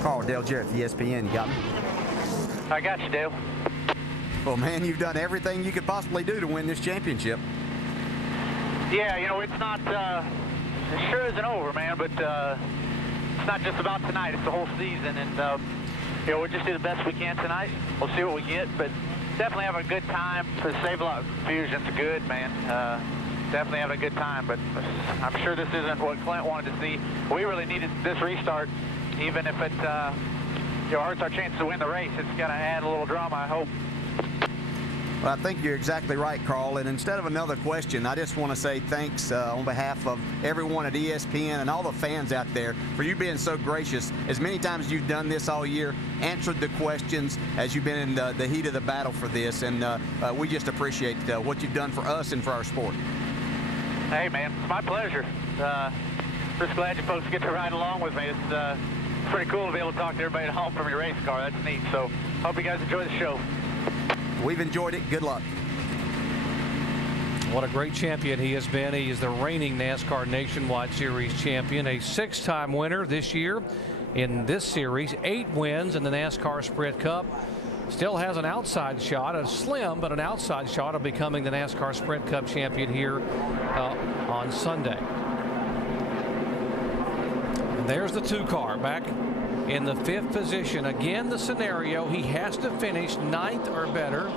Carl, Dale Jarrett, ESPN. You got me? I got you, Dale. Well, man, you've done everything you could possibly do to win this championship. Yeah, you know, it's not, it sure isn't over, man, but it's not just about tonight. It's the whole season, and, you know, we'll just do the best we can tonight. We'll see what we get, but definitely having a good time. To save a lot of confusion, it's good, man. Definitely having a good time, but I'm sure this isn't what Clint wanted to see. We really needed this restart, even if it, you know, hurts our chance to win the race. It's going to add a little drama, I hope. Well, I think you're exactly right, Carl. And instead of another question, I just want to say thanks on behalf of everyone at ESPN and all the fans out there for you being so gracious. As many times as you've done this all year, answered the questions as you've been in the heat of the battle for this. And we just appreciate what you've done for us and for our sport. Hey, man, it's my pleasure. Just glad you folks get to ride along with me. It's pretty cool to be able to talk to everybody at home from your race car. That's neat. So hope you guys enjoy the show. We've enjoyed it. Good luck. What a great champion he has been. He is the reigning NASCAR Nationwide Series champion, a 6-time winner this year in this series, 8 wins in the NASCAR Sprint Cup. Still has an outside shot, a slim but an outside shot of becoming the NASCAR Sprint Cup champion here on Sunday. And there's the 2 car back in the 5th position. Again, the scenario, he has to finish 9th or better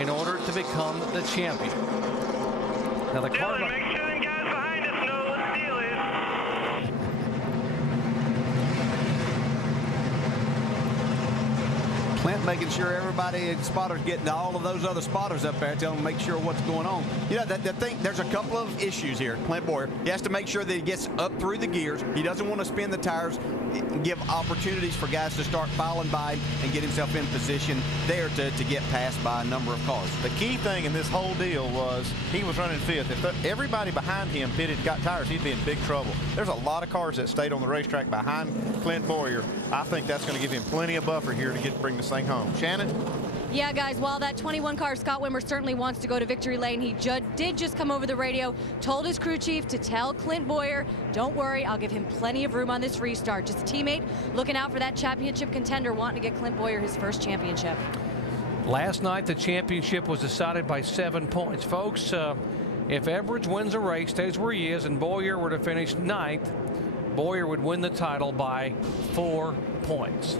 in order to become the champion. Now the car. Make sure them guys behind us know what the deal is. Clint making sure everybody in spotters getting to all of those other spotters up there, telling them to make sure what's going on. You know, the thing, there's a couple of issues here. Clint Boyer, he has to make sure that he gets up through the gears. He doesn't want to spin the tires, give opportunities for guys to start filing by him and get himself in position there to get passed by a number of cars. The key thing in this whole deal was he was running 5th. If everybody behind him pitted got tires, he'd be in big trouble. There's a lot of cars that stayed on the racetrack behind Clint Boyer. I think that's going to give him plenty of buffer here to bring this thing home. Shannon? Yeah, guys, while that 21 car Scott Wimmer certainly wants to go to victory lane, he did just come over the radio, told his crew chief to tell Clint Boyer, don't worry, I'll give him plenty of room on this restart. Just a teammate looking out for that championship contender, wanting to get Clint Boyer his first championship. Last night, the championship was decided by 7 points. Folks, if Edwards wins a race, stays where he is, and Boyer were to finish 9th, Boyer would win the title by 4 points.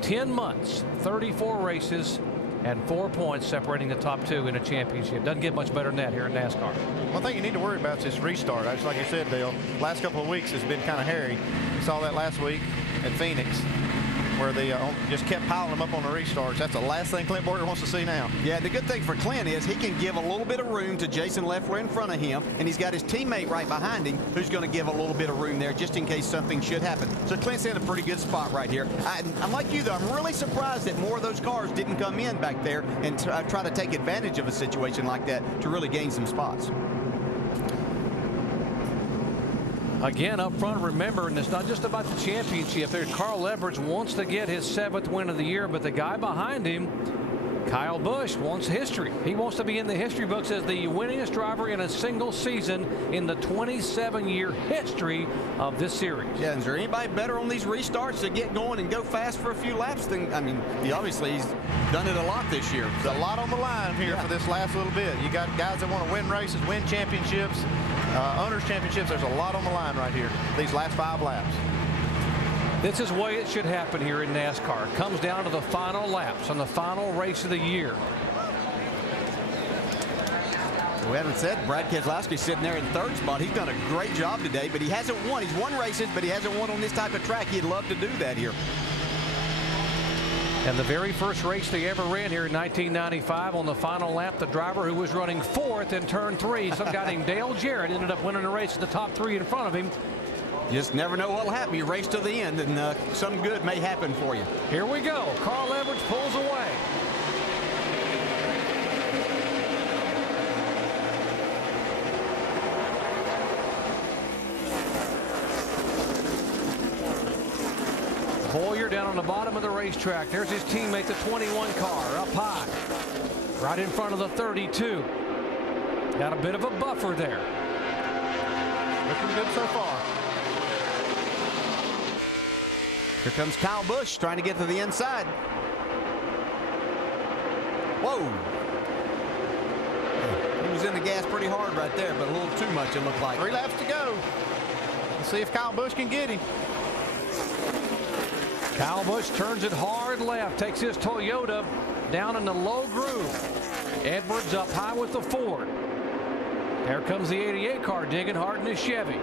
10 months, 34 races, and 4 points separating the top 2 in a championship. Doesn't get much better than that here in NASCAR. One thing you need to worry about is this restart. Just like you said, Dale, last couple of weeks has been kind of hairy. We saw that last week at Phoenix, where they just kept piling them up on the restarts. That's the last thing Clint Boyer wants to see now. Yeah, the good thing for Clint is he can give a little bit of room to Jason Leffler in front of him, and he's got his teammate right behind him who's going to give a little bit of room there just in case something should happen. So Clint's in a pretty good spot right here. I'm like you, though. I'm really surprised that more of those cars didn't come in back there and try to take advantage of a situation like that to really gain some spots. Again, up front, remember, and it's not just about the championship. There, Carl Edwards wants to get his 7th win of the year, but the guy behind him, Kyle Busch, wants history. He wants to be in the history books as the winningest driver in a single season in the 27-year history of this series. Yeah, is there anybody better on these restarts to get going and go fast for a few laps than, I mean, he's done it a lot this year. There's a lot on the line here for this last little bit. You got guys that want to win races, win championships, owners championships. There's a lot on the line right here, these last 5 laps. This is the way it should happen here in NASCAR. It comes down to the final laps on the final race of the year. We haven't said Brad Keselowski sitting there in 3rd spot. He's done a great job today, but he hasn't won. He's won races, but he hasn't won on this type of track. He'd love to do that here. And the very first race they ever ran here in 1995, on the final lap, the driver who was running 4th in turn 3, some guy named Dale Jarrett, ended up winning the race at the top 3 in front of him. You just never know what'll happen. You race to the end, and some good may happen for you. Here we go. Carl Edwards pulls away. Boyer down on the bottom of the racetrack. There's his teammate, the 21 car, up high, right in front of the 32. Got a bit of a buffer there. Looking good so far. Here comes Kyle Busch trying to get to the inside. Whoa. He was in the gas pretty hard right there, but a little too much it looked like. 3 laps to go. Let's see if Kyle Busch can get him. Kyle Busch turns it hard left, takes his Toyota down in the low groove. Edwards up high with the Ford. There comes the 88 car digging hard in his Chevy.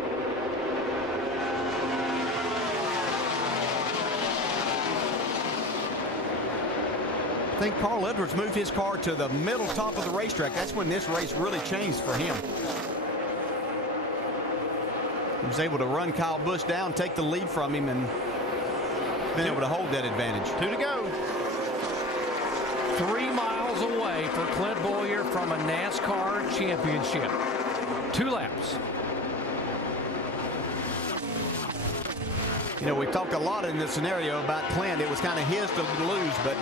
I think Carl Edwards moved his car to the middle top of the racetrack. That's when this race really changed for him. He was able to run Kyle Busch down, take the lead from him, and been able to hold that advantage. 2 to go. 3 miles away for Clint Bowyer from a NASCAR championship. 2 laps. You know, we talked a lot in this scenario about Clint. It was kind of his to lose, but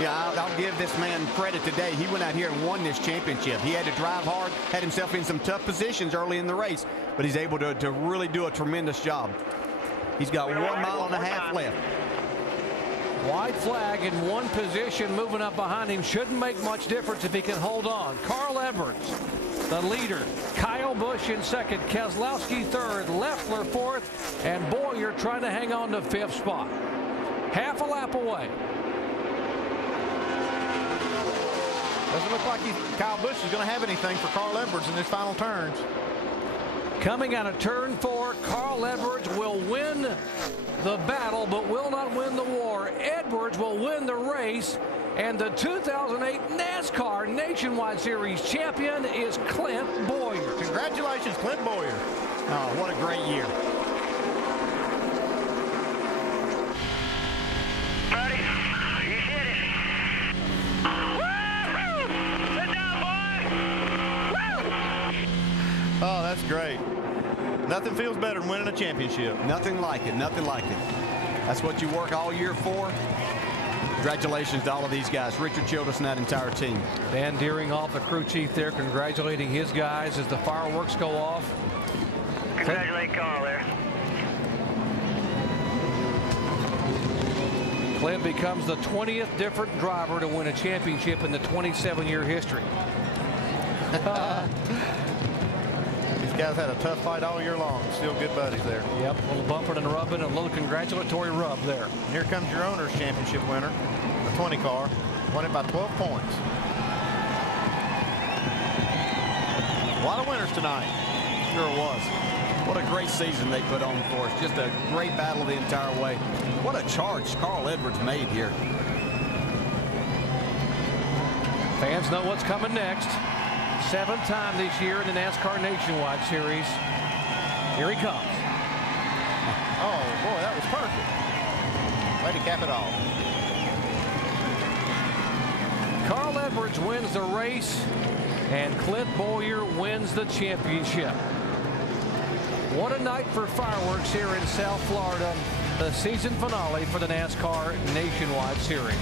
yeah, I'll give this man credit today. He went out here and won this championship. He had to drive hard, had himself in some tough positions early in the race, but he's able to really do a tremendous job. He's got 1.5 miles left. White flag in one position, moving up behind him. Shouldn't make much difference if he can hold on. Carl Edwards, the leader. Kyle Busch in second. Keselowski third. Leffler fourth. And Bowyer trying to hang on to 5th spot. Half a lap away. Doesn't look like Kyle Busch is going to have anything for Carl Edwards in his final turns. Coming out of turn 4, Carl Edwards will win the battle but will not win the war. Edwards will win the race, and the 2008 NASCAR Nationwide Series champion is Clint Bowyer. Congratulations, Clint Bowyer. Oh, what a great year. Buddy, you hit it. Woo! Sit down, boy! Woo! Oh, that's great. Nothing feels better than winning a championship. Nothing like it. Nothing like it. That's what you work all year for. Congratulations to all of these guys. Richard Childress and that entire team. Dan Deering off, the crew chief there, congratulating his guys as the fireworks go off. Congratulate Carl there. Clint becomes the 20th different driver to win a championship in the 27-year history. These guys had a tough fight all year long. Still good buddies there. Yep, a little bumping and rubbing, a little congratulatory rub there. And here comes your owner's championship winner, the 20 car, won it by 12 points. A lot of winners tonight. Sure was. What a great season they put on for us. Just a great battle the entire way. What a charge Carl Edwards made here. Fans know what's coming next. 7th time this year in the NASCAR Nationwide Series. Here he comes. Oh, boy, that was perfect. Way to cap it off. Carl Edwards wins the race, and Clint Bowyer wins the championship. What a night for fireworks here in South Florida. The season finale for the NASCAR Nationwide Series.